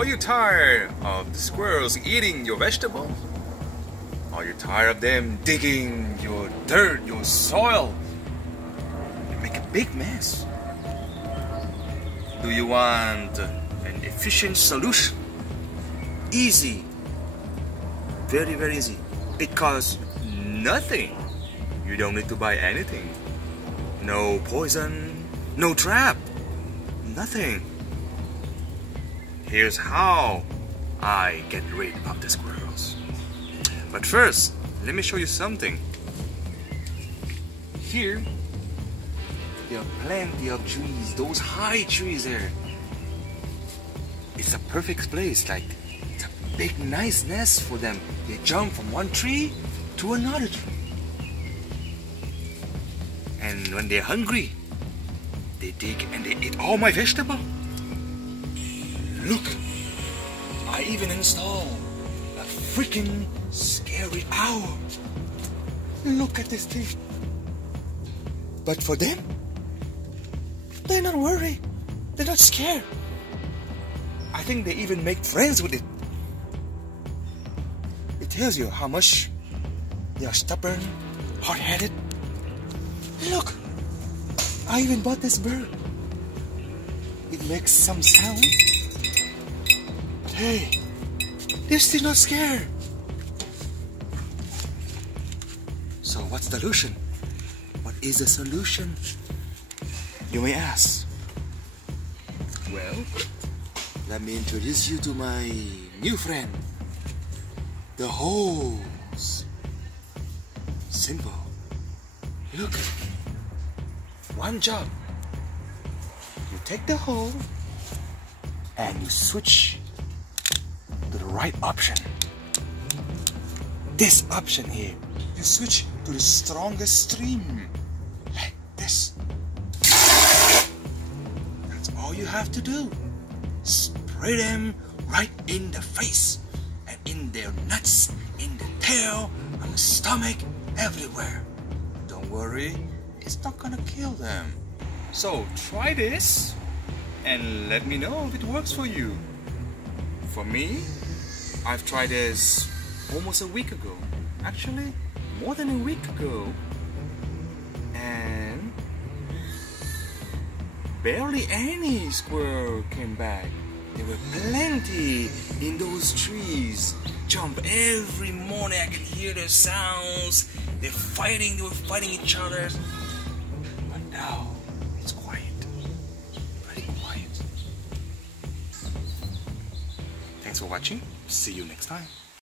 Are you tired of the squirrels eating your vegetables? Are you tired of them digging your dirt, your soil? You make a big mess. Do you want an efficient solution? Easy. Very, very easy. It costs nothing. You don't need to buy anything. No poison, no trap, nothing. Here's how I get rid of the squirrels. But first, let me show you something. Here, there are plenty of trees, those high trees there. It's a perfect place, like it's a big nice nest for them. They jump from one tree to another tree. And when they're hungry, they dig and they eat all my vegetable. Look, I even installed a freaking scary owl. Look at this thing. But for them, they're not worried. They're not scared. I think they even make friends with it. It tells you how much they are stubborn, hard-headed. Look, I even bought this bird. It makes some sound. But hey, they're still not scared. So what's the solution? What is the solution? You may ask. Well, let me introduce you to my new friend, the hose. Simple. Look, one job. You take the hole and you switch to the right option. This option here. You switch to the strongest stream, like this. That's all you have to do. Spray them right in the face and in their nuts, in the tail, on the stomach, everywhere. Don't worry, it's not gonna kill them. So try this and let me know if it works for you. For me, I've tried this almost a week ago. Actually, more than a week ago. And barely any squirrel came back. There were plenty in those trees. Jump every morning. I can hear their sounds. They're fighting. They were fighting each other. But now it's quiet. Pretty quiet. Thanks for watching. See you next time.